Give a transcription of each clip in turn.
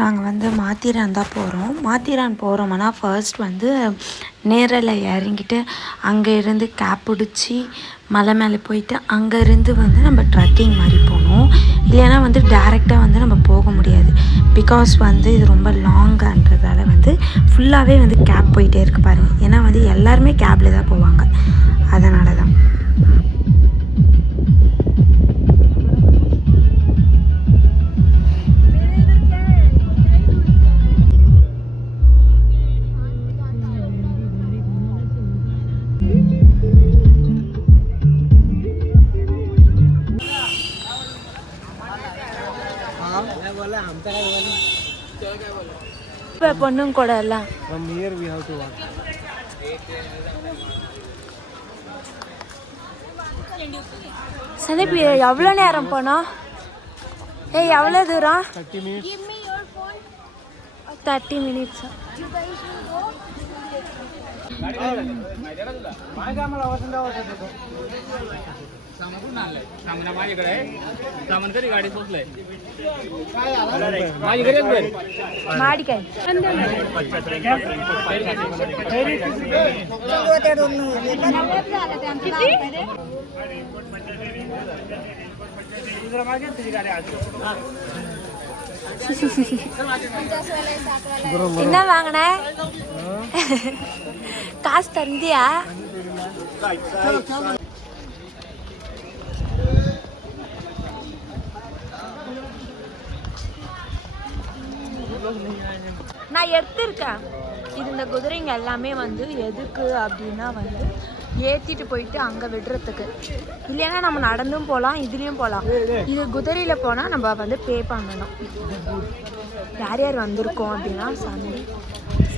நாங்கள் வந்து மாத்திரான் தான் போகிறோம். மாத்திரான் போகிறோம்னா ஃபர்ஸ்ட் வந்து நேரில் இறங்கிட்டு அங்கே இருந்து கேப் பிடிச்சி மலை மேலே போயிட்டு அங்கேருந்து வந்து நம்ம ட்ரக்கிங் மாதிரி போகணும். இல்லைன்னா வந்து டேரெக்டாக வந்து நம்ம போக முடியாது. பிகாஸ் வந்து இது ரொம்ப லாங்குன்றதால வந்து ஃபுல்லாகவே வந்து கேப் போயிட்டே இருக்கு பாருங்கள். ஏன்னா வந்து எல்லாருமே கேப்பில் தான் போவாங்க, அதனால தான். பொண்ணும் கூட எல்லாம் சந்தீப் எவ்வளோ நேரம் போனோம்? எவ்வளோ தூரம்? 30 minutes. माडिकाय என்ன வாங்கின? காசு தந்தியா? நான் எடுத்திருக்கேன். இது இந்த குதிரைங்க எல்லாமே வந்து எதுக்கு அப்படின்னா வந்து ஏற்றிட்டு போயிட்டு அங்கே விடுறதுக்கு. இல்லைன்னா நம்ம நடந்தும் போகலாம், இதுலேயும் போகலாம். இது குதிரையில் போனால் நம்ம வந்து பே பண்ணணும். யார் யார் வந்திருக்கோம் அப்படின்னா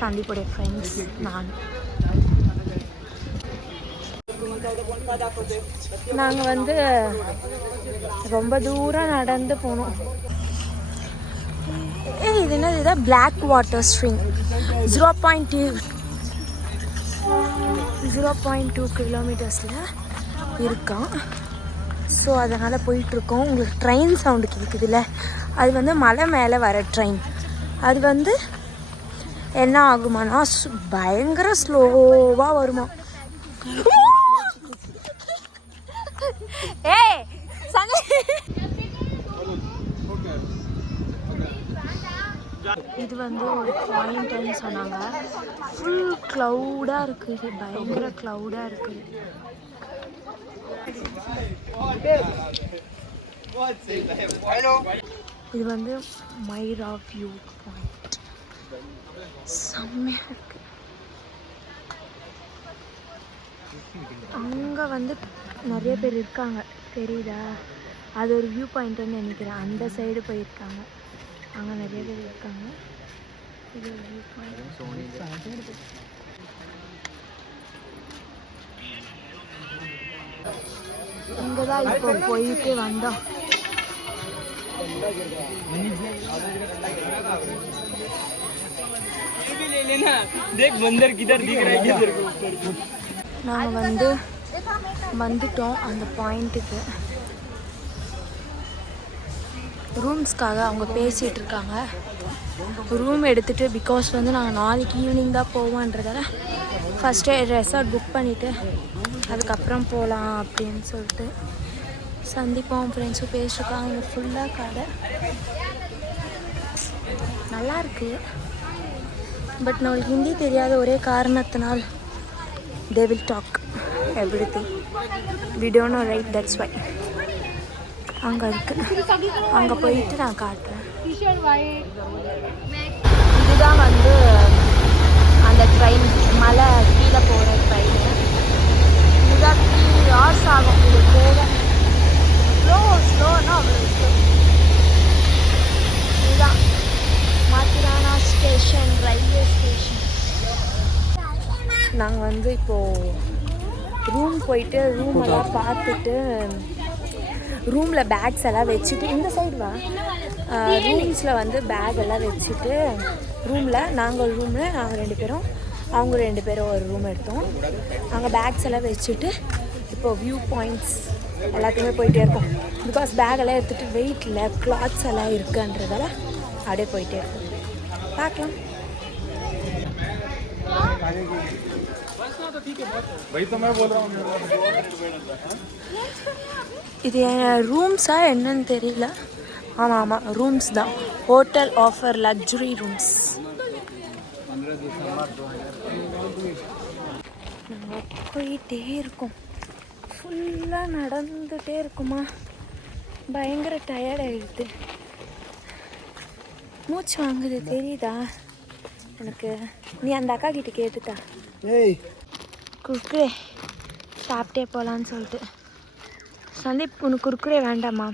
சந்தீப்புடைய ஃப்ரெண்ட்ஸ், நான். நாங்கள் வந்து ரொம்ப தூரம் நடந்து போனோம். இது என்னது? இதான் பிளாக் வாட்டர் ஸ்ட்ரீம். 0.2 கிலோமீட்டர்ஸில் இருக்கான். ஸோ அதனால் போயிட்டுருக்கோம். உங்களுக்கு ட்ரெயின் சவுண்டு கேட்குதுல்ல, அது வந்து மலை மேலே வர ட்ரெயின். அது வந்து என்ன ஆகுமானா பயங்கர ஸ்லோவாக வருமா. இது வந்து ஒரு பாயிண்ட்னு சொன்னாங்க. ஃபுல் க்ளவுடாக இருக்குது, பயங்கர க்ளவுடாக இருக்குது. இது வந்து மைரா வியூ பாயிண்ட். செம்மையாக இருக்கு. அங்கே வந்து நிறைய பேர் இருக்காங்க, தெரியுதா? அது ஒரு வியூ பாயிண்ட்டுன்னு நினைக்கிறேன். அந்த சைடு போயிருக்காங்க, அங்கே நிறைய பேர் இருக்காங்க. இது ஒரு வியூ பாயிண்ட். இங்கே தான் இப்போ போயிட்டு வந்தோம். நாங்கள் வந்து வந்துட்டோம் அந்த பாயிண்ட்டுக்கு. ரூம்ஸ்க்காக அவங்க பேசிகிட்டு இருக்காங்க. ரூம் எடுத்துகிட்டு, பிகாஸ் வந்து நாங்கள் நாளைக்கு ஈவினிங் தான் போவோன்றதால ஃபஸ்ட்டே ரெசார்ட் புக் பண்ணிவிட்டு அதுக்கப்புறம் போகலாம் அப்படின்னு சொல்லிட்டு சந்திப்போம். ஃப்ரெண்ட்ஸும் பேசிட்டுருக்காங்க. இங்கே ஃபுல்லாக கடை நல்லாயிருக்கு. பட் நம்மளுக்கு ஹிந்தி தெரியாத ஒரே காரணத்தினால் they will talk everything. We don't know, right? That's why. அங்கே இருக்குது, அங்கே போயிட்டு நான் காட்டுறேன். இதுதான் வந்து அந்த ட்ரெயின், மலை கீழே போகிற ட்ரெயின். இதுதான் 3 hours ஆகும் இது போக. ஸ்லோன்னா அவ்வளோ ஸ்லோ. இதுதான் மாத்திரானா ஸ்டேஷன், ரயில்வே ஸ்டேஷன். நாங்கள் வந்து இப்போது ரூம் போயிட்டு ரூமெல்லாம் பார்த்துட்டு ரூமில் பேக்ஸ் எல்லாம் வச்சுட்டு, இந்த சைடு வா, ரூம்ஸில் வந்து பேக் எல்லாம் வச்சுட்டு ரூமில் நாங்கள் ஒரு ரூமில் நாங்கள் 2 பேரும், அவங்க 2 பேரும் ஒரு ரூம் எடுத்தோம். அங்கே பேக்ஸ் எல்லாம் வச்சுட்டு இப்போது வியூ பாயிண்ட்ஸ் எல்லாத்தையுமே போயிட்டே இருக்கோம். பிகாஸ் பேக் எல்லாம் எடுத்துகிட்டு வெயிட் இல்லை, கிளாத்ஸ் எல்லாம் இருக்குன்றதால அப்படியே போயிட்டே இருக்கும். பார்க்கலாம். இது ரூம்ஸா என்னன்னு தெரியல. ஆமாம் ஆமாம் ரூம்ஸ் தான். Hotel offer luxury rooms. நாங்கள் போயிட்டே இருக்கோம். ஃபுல்லாக நடந்துகிட்டே இருக்குமா, பயங்கர டயர்ட் ஆகிடுது. மூச்சு வாங்குது தெரியுதா எனக்கு. நீ அந்த அக்கா கிட்ட கேட்டுட்டா குர்குரே சாப்பிட்டே போகலான்னு சொல்லிட்டு. சந்தீப் உனக்கு குர்குரே வேண்டாமா?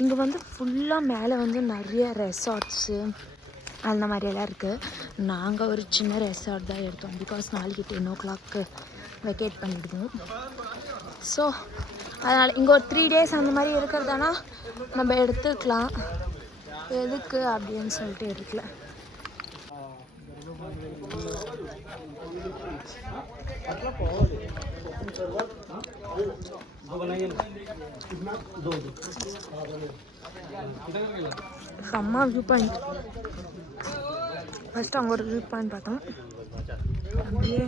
இங்கே வந்து ஃபுல்லாக மேலே வந்து நிறைய ரெசார்ட்ஸு அந்த மாதிரியெல்லாம் இருக்குது. நாங்கள் ஒரு சின்ன ரெசார்ட் தான் எடுத்தோம். பிகாஸ் நாளைக்கு 10 o'clock வெக்கேட் பண்ணிவிடுவோம். ஸோ அதனால் இங்கே ஒரு 3 days அந்த மாதிரி இருக்கிறதானா நம்ம எடுத்துக்கலாம். எதுக்கு அப்படின்னு சொல்லிட்டு எடுக்கல. செம்ம வியூ பாயிண்ட். ஃபஸ்ட்டு அங்கே ஒரு வியூ பாயிண்ட் பார்த்தோம். அப்படியே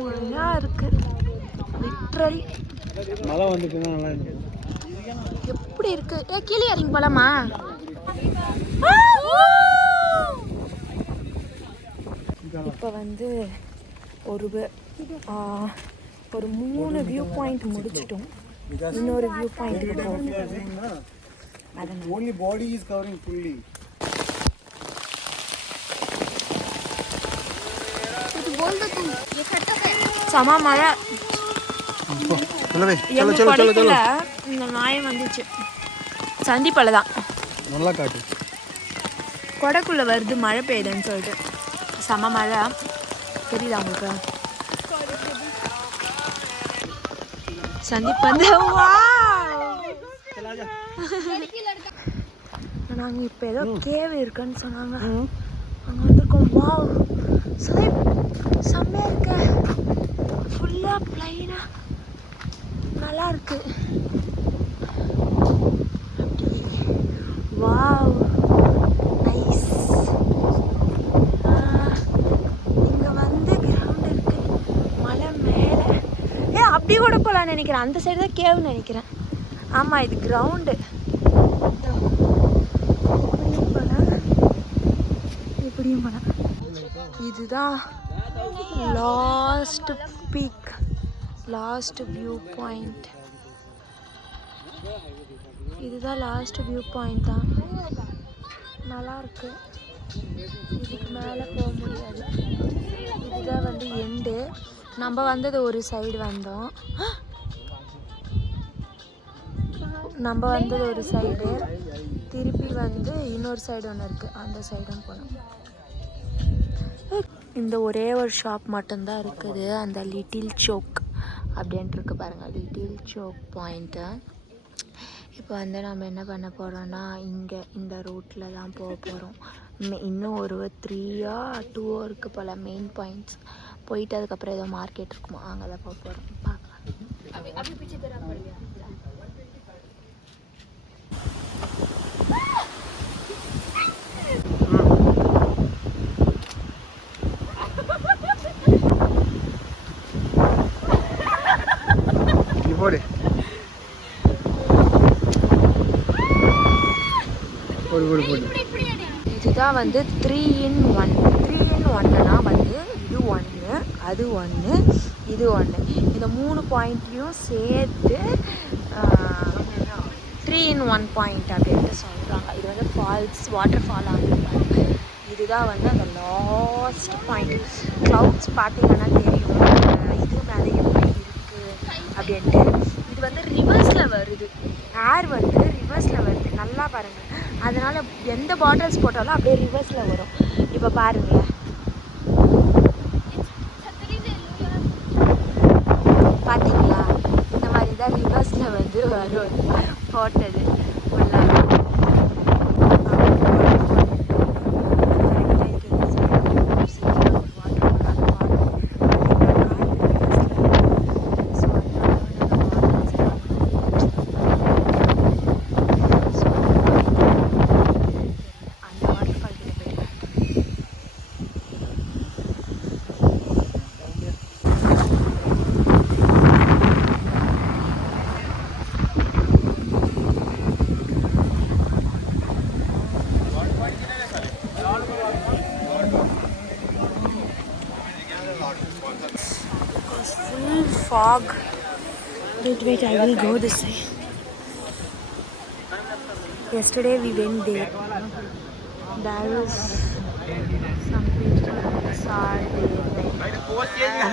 மழையா இருக்கு. லிட்ரலி மழை வந்துட்டுன்னா நல்லா இருக்கு. எப்படி இருக்கு? கீழே இறங்கி போலாமா? இப்போ வந்து ஒரு 3 வியூ பாயிண்ட் முடிச்சிட்டோம். இன்னொரு வியூ பாயிண்ட் இருக்கும். Only body is covering fully. சமா மழை. இந்த நாயம் வந்துச்சு. சந்திப்பலை தான் நல்லா காட்டு. கொடைக்குள்ள வருது மழை பெய்யுதுன்னு சொல்லிட்டு. செம மழை தெரியுதா உங்களுக்கு? சந்தீப் வந்து நாங்கள் இப்போ ஏதோ கேவ் இருக்குன்னு சொன்னாங்க. அங்கே வந்திருக்கோம். வாவ் சந்தீப் செம்மையாக இருக்கு. ஃபுல்லாக ப்ளைனாக நல்லா இருக்கு. அப்படி வாவ் நைஸ். இங்கே வந்து கிரவுண்ட் இருக்கு மலை மேலே. அப்படி கூட போகலான்னு நினைக்கிறேன். அந்த சைடு தான் கேவ்னு நினைக்கிறேன். ஆமாம் இது கிரவுண்டு. இப்படியும் போகலாம். இதுதான் last peak, last view point. இதுதான் லாஸ்ட் வியூ பாயிண்ட் தான். நல்லா இருக்கு. இதுக்கு மேலே போக முடியாது. இதுதான் வந்து எண்டு. நம்ம வந்தது ஒரு சைடு வந்தோம். நம்ம வந்தது ஒரு சைடு, திருப்பி வந்து இன்னொரு சைடு ஒன்று இருக்குது, அந்த சைடும் போனோம். இந்த ஒரே ஒரு ஷாப் மட்டும்தான் இருக்குது. அந்த லிட்டில் சோக் அப்படின்ட்டு இருக்கு பாருங்கள், லிட்டில் சோக் பாயிண்ட்டு. இப்போ வந்து நம்ம என்ன பண்ண போகிறோன்னா இங்கே இந்த ரூட்டில் தான் போக போகிறோம். இன்னும் ஒரு 3 or 2 இருக்குது போல் மெயின் பாயிண்ட்ஸ். போயிட்டு அதுக்கப்புறம் ஏதோ மார்க்கெட் இருக்குமா, அங்கே தான் போக போகிறோம். பார்க்கலாம். இதுதான் வந்து 3-in-1. 3-in-1னா வந்து இது 1, அது 1, இது 1. இந்த 3 பாயிண்ட்லையும் சேர்த்து 3-in-1 பாயிண்ட் அப்படின்ட்டு சொல்கிறாங்க. இது வந்து ஃபால்ஸ், வாட்டர் ஃபால் ஆகிருப்பாங்க. இதுதான் வந்து அந்த லாஸ்ட் பாயிண்ட். க்ளவுட்ஸ் பார்த்தீங்கன்னா தெரியும் இது மேலே எப்படி இருக்குது அப்படின்ட்டு. இது வந்து ரிவர்ஸில் வருது, ஏர் வந்து ரிவர்ஸில் வருது. நல்லா பாருங்கள். அதனால் எந்த பாட்டில்ஸ் போட்டாலும் அப்படியே ரிவர்ஸில் வரும். இப்போ பாருங்களேன், பார்த்தீங்களா? இந்த மாதிரி தான் ரிவர்ஸில் வந்து வரும் போட்டது ஃபுல்லாக. fog. Wait, I will go this way. Yesterday we went there. There is some pictures are there.